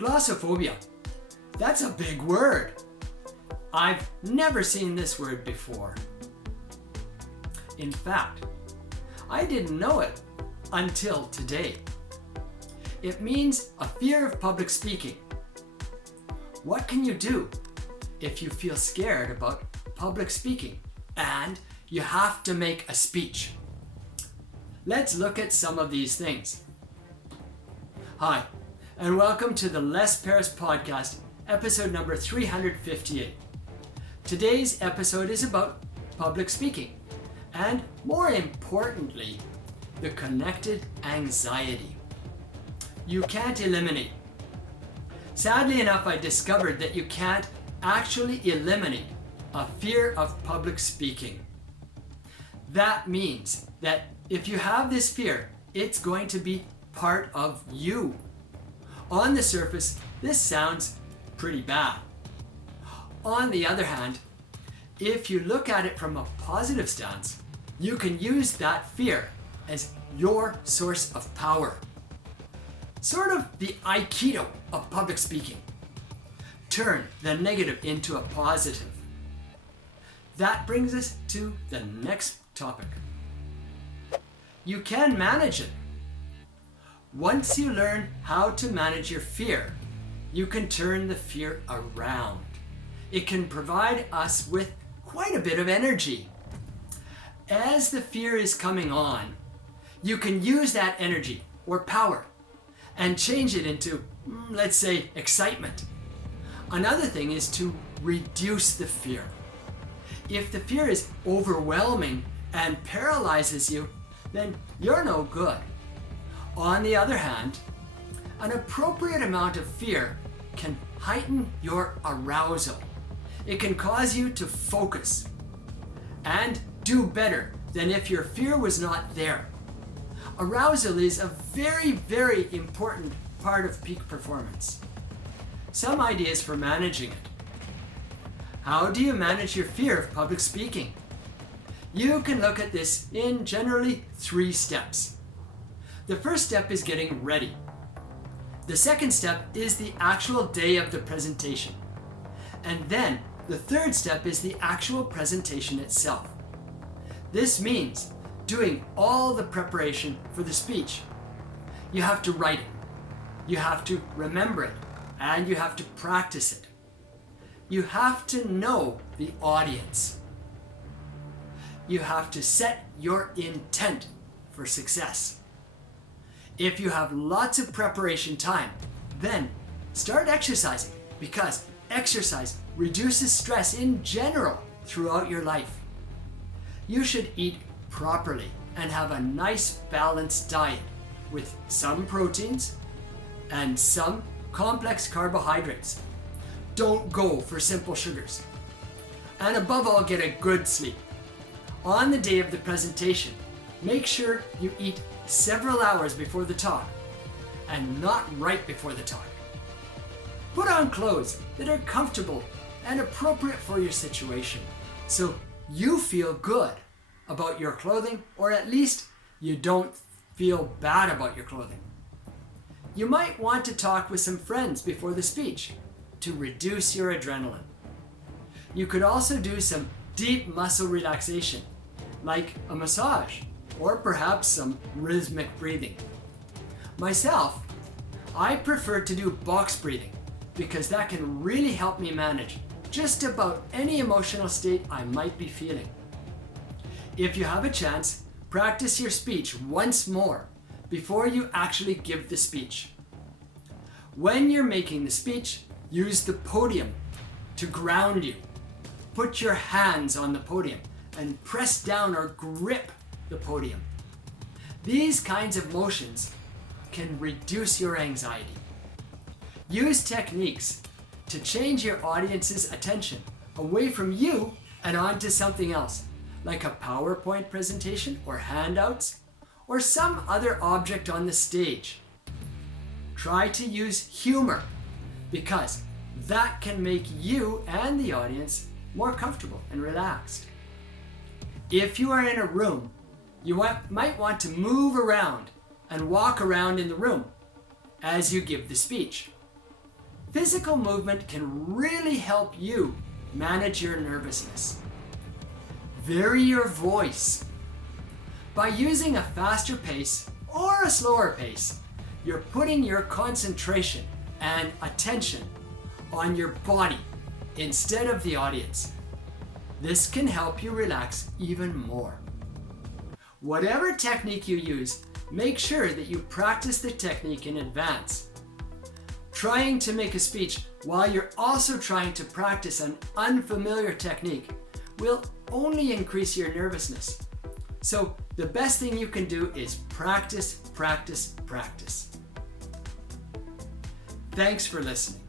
Glossophobia. That's a big word. I've never seen this word before. In fact, I didn't know it until today. It means a fear of public speaking. What can you do if you feel scared about public speaking and you have to make a speech? Let's look at some of these things. Hi, and welcome to the Less Paris podcast, episode number 358. Today's episode is about public speaking, and more importantly, the connected anxiety. You can't eliminate. Sadly enough, I discovered that you can't actually eliminate a fear of public speaking. That means that if you have this fear, it's going to be part of you. On the surface, this sounds pretty bad. On the other hand, if you look at it from a positive stance, you can use that fear as your source of power. Sort of the Aikido of public speaking. Turn the negative into a positive. That brings us to the next topic. You can manage it. Once you learn how to manage your fear, you can turn the fear around. It can provide us with quite a bit of energy. As the fear is coming on, you can use that energy or power and change it into, let's say, excitement. Another thing is to reduce the fear. If the fear is overwhelming and paralyzes you, then you're no good. On the other hand, an appropriate amount of fear can heighten your arousal. It can cause you to focus and do better than if your fear was not there. Arousal is a very, very important part of peak performance. Some ideas for managing it. How do you manage your fear of public speaking? You can look at this in generally 3 steps. The first step is getting ready. The second step is the actual day of the presentation. And then the third step is the actual presentation itself. This means doing all the preparation for the speech. You have to write it, you have to remember it, and you have to practice it. You have to know the audience. You have to set your intent for success. If you have lots of preparation time, then start exercising, because exercise reduces stress in general throughout your life. You should eat properly and have a nice balanced diet with some proteins and some complex carbohydrates. Don't go for simple sugars. And above all, get a good sleep. On the day of the presentation, make sure you eat several hours before the talk and not right before the talk. Put on clothes that are comfortable and appropriate for your situation so you feel good about your clothing, or at least you don't feel bad about your clothing. You might want to talk with some friends before the speech to reduce your adrenaline. You could also do some deep muscle relaxation, like a massage, or perhaps some rhythmic breathing. Myself, I prefer to do box breathing because that can really help me manage just about any emotional state I might be feeling. If you have a chance, practice your speech once more before you actually give the speech. When you're making the speech, use the podium to ground you. Put your hands on the podium and press down or grip the podium. These kinds of motions can reduce your anxiety. Use techniques to change your audience's attention away from you and onto something else, like a PowerPoint presentation or handouts, or some other object on the stage. Try to use humor, because that can make you and the audience more comfortable and relaxed. If you are in a room, you might want to move around and walk around in the room as you give the speech. Physical movement can really help you manage your nervousness. Vary your voice. By using a faster pace or a slower pace, you're putting your concentration and attention on your body instead of the audience. This can help you relax even more. Whatever technique you use, make sure that you practice the technique in advance. Trying to make a speech while you're also trying to practice an unfamiliar technique will only increase your nervousness. So the best thing you can do is practice, practice, practice. Thanks for listening.